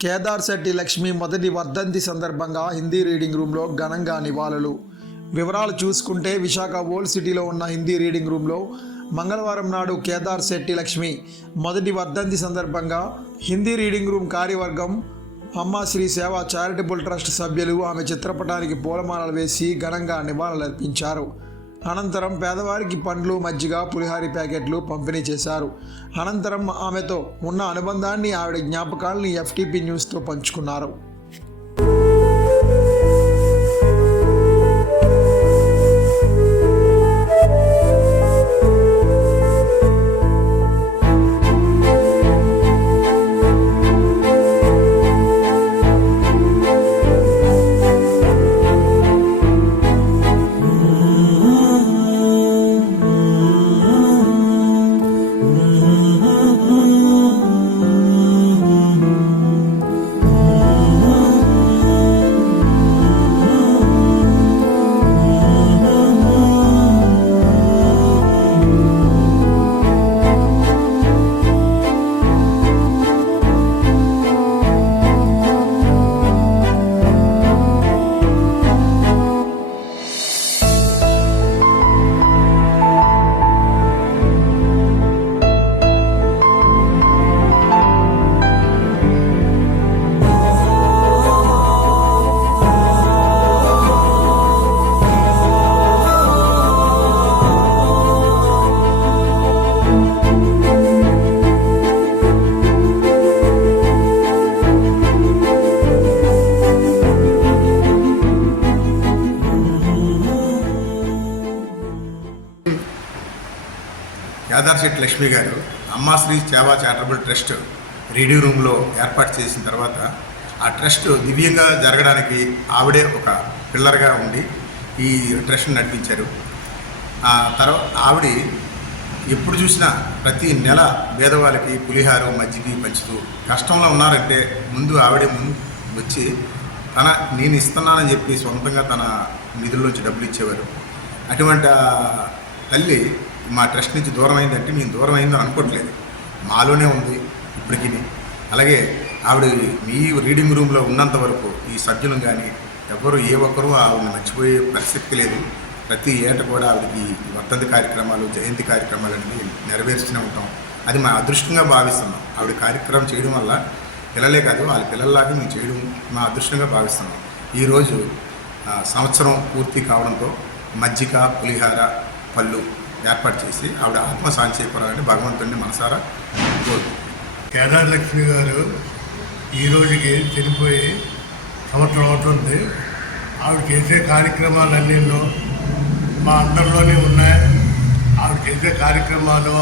కేదార్ శెట్టి లక్ష్మి మొదటి వర్ధంతి సందర్భంగా హిందీ రీడింగ్ రూమ్లో ఘనంగా నివాళులు. వివరాలు చూసుకుంటే విశాఖ ఓల్డ్ సిటీలో ఉన్న హిందీ రీడింగ్ రూమ్లో మంగళవారం నాడు కేదార్ శెట్టి లక్ష్మి మొదటి వర్ధంతి సందర్భంగా హిందీ రీడింగ్ రూమ్ కార్యవర్గం అమ్మ శ్రీ సేవ చారిటబుల్ ట్రస్ట్ సభ్యులు ఆమె చిత్రపటానికి పూలమాలలు వేసి ఘనంగా నివాళులర్పించారు. అనంతరం పేదవారికి పండ్లు మజ్జిగ పులిహారి ప్యాకెట్లు పంపిణీ చేశారు. అనంతరం ఆమెతో ఉన్న అనుబంధాన్ని ఆవిడ జ్ఞాపకాలని ఎఫ్టీపీ న్యూస్తో పంచుకున్నారు. యాదార్శెట్టి లక్ష్మి గారు అమ్మాశ్రీ చావా చారిటబుల్ ట్రస్ట్ రీడింగ్ రూమ్లో ఏర్పాటు చేసిన తర్వాత ఆ ట్రస్ట్ దివ్యంగా జరగడానికి ఆవిడే ఒక పిల్లర్గా ఉండి ఈ ట్రస్ట్ని నడిపించారు. తర్వాత ఆవిడ ఎప్పుడు చూసినా ప్రతి నెల పేదవాళ్ళకి పులిహారం మజ్జిగి పంచుతూ కష్టంలో ఉన్నారంటే ముందు ఆవిడే ముందు వచ్చి తన నేను ఇస్తున్నానని చెప్పి సొంతంగా తన నిధుల్లోంచి డబ్బులు ఇచ్చేవారు. అటువంటి తల్లి మా ట్రస్ట్ నుంచి దూరం అయిందంటే మేము దూరం అయిందని అనుకోవట్లేదు. మాలోనే ఉంది ఇప్పటికీ అలాగే ఆవిడ మీ రీడింగ్ రూమ్లో ఉన్నంత వరకు ఈ సభ్యులు కానీ ఎవరు ఏ ఒక్కరూ ఆవిడని మర్చిపోయే పరిస్థితి లేదు. ప్రతి ఏట కూడా ఆవిడకి వర్తంతి కార్యక్రమాలు జయంతి కార్యక్రమాలు అనేవి నెరవేరుస్తూనే ఉంటాం. అది మా అదృష్టంగా భావిస్తున్నాం. ఆవిడ కార్యక్రమం చేయడం వల్ల పిల్లలే కాదు వాళ్ళ పిల్లల్లాగా మేము చేయడం మా అదృష్టంగా భావిస్తున్నాం. ఈరోజు సంవత్సరం పూర్తి కావడంతో మజ్జిగ పులిహార పళ్ళు ఏర్పాటు చేసి ఆవిడ ఆత్మ శాంతి భగవంతుడిని మనసారా కోరు కేదార్ లక్ష్మి గారు ఈ రోజుకి చనిపోయి సంవత్సరం అవుతుంది. ఆవిడ చేసే కార్యక్రమాలన్నీను మా అందరిలోనే ఉన్నాయి. ఆవిడ చేసే కార్యక్రమాలు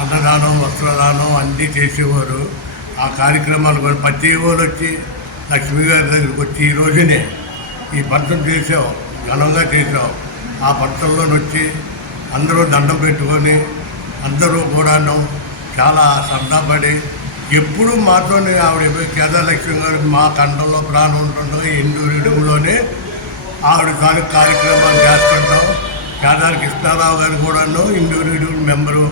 అన్నదానం వస్త్రదానం అన్నీ చేసేవారు. ఆ కార్యక్రమాలు కూడా ప్రతి వాళ్ళు వచ్చి లక్ష్మి గారి దగ్గరికి వచ్చి ఈ రోజునే ఈ పంటం చేసావు ఘనంగా చేసావు ఆ పంటల్లోనొచ్చి అందరూ దండం పెట్టుకొని అందరూ కూడాను చాలా సరదాపడి ఎప్పుడు మాతోనే ఆవిడ కేదాలక్ష్మి గారు మా కండంలో ప్రాణం ఉంటుండగా ఇండూరిడంలోనే ఆవిడ కాని కార్యక్రమాలు చేస్తుంటాం. కేదార్ కృష్ణారావు గారు కూడాను ఇండూరిడం మెంబరు.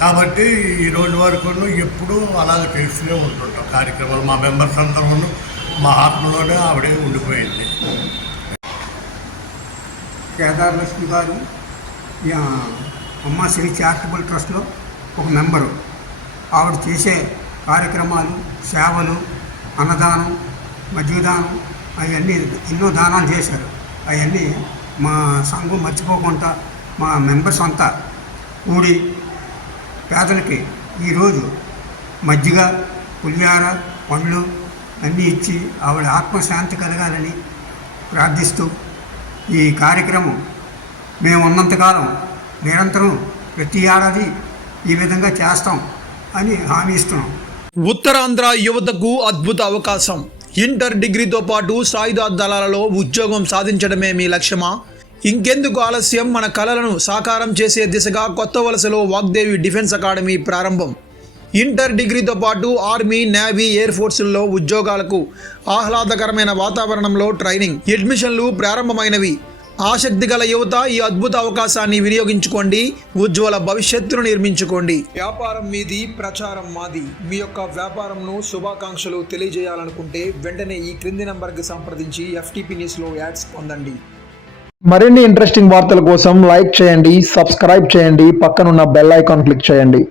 కాబట్టి ఈ రోజు వరకు ఎప్పుడూ అలాగ చేస్తూనే ఉంటుంటాం కార్యక్రమాలు. మా మెంబర్స్ అందరూ మా ఆత్మలోనే ఆవిడే ఉండిపోయింది. కేదారలక్ష్మి గారు అమ్మ శ్రీ చారిటబుల్ ట్రస్ట్లో ఒక మెంబరు. ఆవిడ చేసే కార్యక్రమాలు సేవలు అన్నదానం మజ్జిగదానం అవన్నీ ఎన్నో దానాలు చేశారు. అవన్నీ మా సంఘం మర్చిపోకుండా మా మెంబర్స్ అంతా కూడి పేదలకి ఈరోజు మజ్జిగ పుల్లార పండ్లు అన్నీ ఇచ్చి ఆవిడ ఆత్మశాంతి కలగాలని ప్రార్థిస్తూ ఈ కార్యక్రమం మేము ఉన్నంతకాలం నిరంతరం ప్రతి ఏడాది ఈ విధంగా చేస్తాం అని హామీ ఇస్తున్నాం. ఉత్తరాంధ్ర యువతకు అద్భుత అవకాశం. ఇంటర్ డిగ్రీతో పాటు సాయుధ దళాలలో ఉద్యోగం సాధించడమే మీ లక్ష్యమా? ఇంకెందుకు ఆలస్యం? మన కళలను సాకారం చేసే దిశగా కొత్త వలసలో వాగ్దేవి డిఫెన్స్ అకాడమీ ప్రారంభం. ఇంటర్ డిగ్రీతో పాటు ఆర్మీ నేవీ ఎయిర్ ఫోర్సుల్లో ఉద్యోగాలకు ఆహ్లాదకరమైన వాతావరణంలో ట్రైనింగ్. అడ్మిషన్లు ప్రారంభమైనవి. ఆసక్తి గల యువత ఈ అద్భుత అవకాశాన్ని వినియోగించుకోండి. ఉజ్వల భవిష్యత్తును నిర్మించుకోండి. వ్యాపారం మీది ప్రచారం మాది. మీ యొక్క వ్యాపారంను శుభాకాంక్షలు తెలియజేయాలనుకుంటే వెంటనే ఈ క్రింది నంబర్కి సంప్రదించి ఎఫ్టీపీ న్యూస్లో యాడ్స్ పొందండి. మరిన్ని ఇంట్రెస్టింగ్ వార్తల కోసం లైక్ చేయండి సబ్స్క్రైబ్ చేయండి పక్కనున్న బెల్ ఐకాన్ క్లిక్ చేయండి.